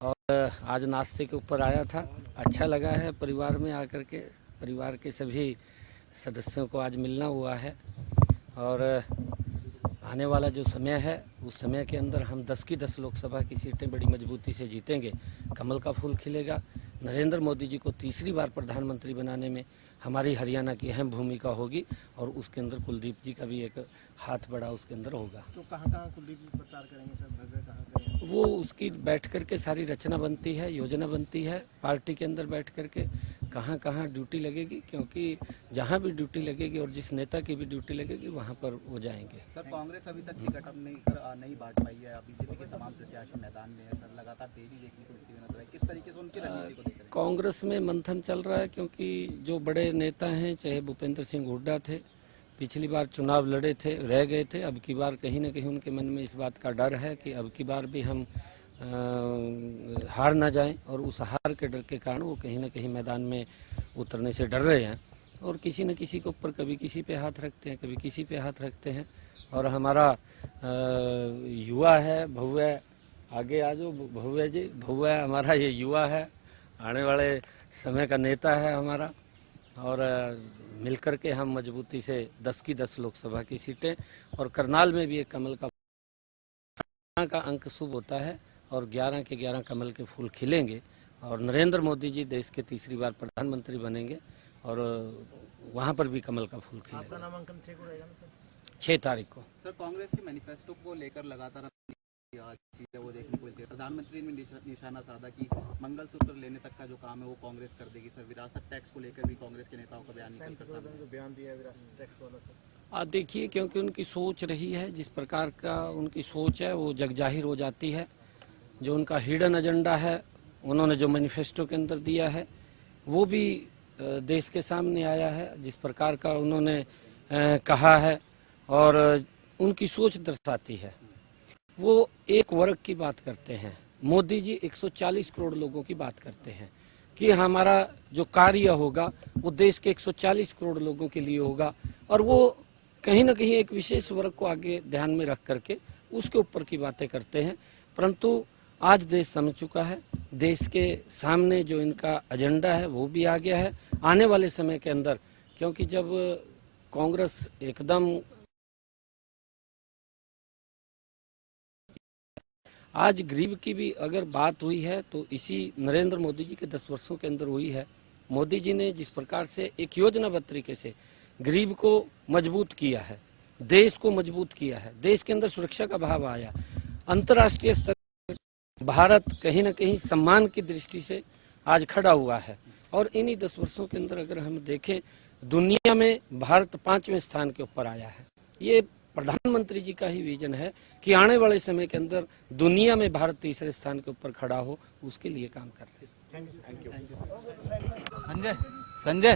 और आज नाश्ते के ऊपर आया था, अच्छा लगा है। परिवार में आकर के परिवार के सभी सदस्यों को आज मिलना हुआ है और आने वाला जो समय है उस समय के अंदर हम 10 की 10 लोकसभा की सीटें बड़ी मजबूती से जीतेंगे। कमल का फूल खिलेगा। नरेंद्र मोदी जी को तीसरी बार प्रधानमंत्री बनाने में हमारी हरियाणा की अहम भूमिका होगी और उसके अंदर कुलदीप जी का भी एक हाथ बड़ा उसके अंदर होगा। तो कहाँ कुलदीप जी प्रचार करेंगे सर, कहाँ करेंगे? वो उसकी बैठ करके सारी रचना बनती है, योजना बनती है पार्टी के अंदर बैठ करके कहाँ कहाँ ड्यूटी लगेगी, क्योंकि जहाँ भी ड्यूटी लगेगी और जिस नेता की भी ड्यूटी लगेगी वहाँ पर वो जाएंगे। सर कांग्रेस अभी तक टिकट नहीं बांट पाई है। बीजेपी के तमाम प्रत्याशी मैदान में है सर, लगातार देरी देखने को मिलती है नजर आई। किस तरीके से उनकी रणनीति को देख रहे हैं? कांग्रेस में मंथन चल रहा है, क्योंकि जो बड़े नेता हैं, चाहे भूपेंद्र सिंह हुड्डा थे, पिछली बार चुनाव लड़े थे, रह गए थे। अब की बार कहीं ना कहीं उनके मन में इस बात का डर है कि अब की बार भी हम हार ना जाएं, और उस हार के डर के कारण वो कहीं ना कहीं मैदान में उतरने से डर रहे हैं और किसी न किसी के ऊपर कभी किसी पे हाथ रखते हैं, कभी किसी पे हाथ रखते हैं। और हमारा युवा है, भव्य, आगे आ जाओ भव्य जी, भव्य हमारा ये युवा है, आने वाले समय का नेता है हमारा। और मिलकर के हम मजबूती से 10 की 10 लोकसभा की सीटें, और करनाल में भी एक कमल का अंक शुभ होता है और 11 के 11 कमल के फूल खिलेंगे और नरेंद्र मोदी जी देश के तीसरी बार प्रधानमंत्री बनेंगे और वहाँ पर भी कमल का फूल खिलेगा। आपका नामांकन 6 को रहेगा ना सर? 6 तारीख को। सर कांग्रेस के मैनिफेस्टो को लेकर लगातार चीजें वो देखने को मिलती है। प्रधानमंत्री ने निशाना साधा कि मंगलसूत्र लेने तक का जो काम है वो कांग्रेस कर देगी। सर विरासत टैक्स को लेकर भी कांग्रेस के नेताओं का बयान बयान दिया है विरासत टैक्स वाला सर। देखिए, क्योंकि उनकी सोच रही है, जिस प्रकार का उनकी सोच है वो जग जाहिर हो जाती है। जो उनका हिडन एजेंडा है, उन्होंने जो मैनिफेस्टो के अंदर दिया है वो भी देश के सामने आया है, जिस प्रकार का उन्होंने कहा है और उनकी सोच दर्शाती है। वो एक वर्ग की बात करते हैं, मोदी जी 140 करोड़ लोगों की बात करते हैं कि हमारा जो कार्य होगा वो देश के 140 करोड़ लोगों के लिए होगा, और वो कहीं ना कहीं एक विशेष वर्ग को आगे ध्यान में रख करके उसके ऊपर की बातें करते हैं। परंतु आज देश समझ चुका है, देश के सामने जो इनका एजेंडा है वो भी आ गया है आने वाले समय के अंदर, क्योंकि जब कांग्रेस एकदम आज गरीब की भी अगर बात हुई है तो इसी नरेंद्र मोदी जी के 10 वर्षों के अंदर हुई है। मोदी जी ने जिस प्रकार से एक योजनाबद्ध तरीके से गरीब को मजबूत किया है, देश को मजबूत किया है, देश के अंदर सुरक्षा का भाव आया, अंतर्राष्ट्रीय स्तर भारत कहीं ना कहीं सम्मान की दृष्टि से आज खड़ा हुआ है। और इन्हीं 10 वर्षों के अंदर अगर हम देखें, दुनिया में भारत 5वें स्थान के ऊपर आया है। ये प्रधानमंत्री जी का ही विजन है कि आने वाले समय के अंदर दुनिया में भारत तीसरे स्थान के ऊपर खड़ा हो, उसके लिए काम कर रहे हैं। संजय